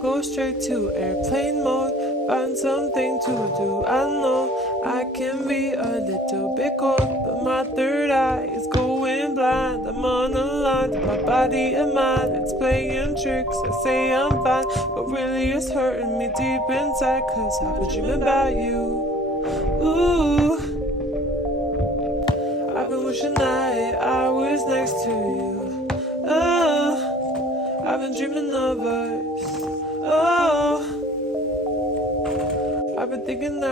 go straight to airplane mode, find something to do. I know I can be a little bit cold, but my third eye is going blind. I'm on a line to my body and mind, it's playing tricks. I say I'm fine, but really it's hurting me deep inside, 'cause I've been dreaming about you. Ooh, I've been wishing that I was next to you. Oh, I've been dreaming of us. Oh, I've been thinking that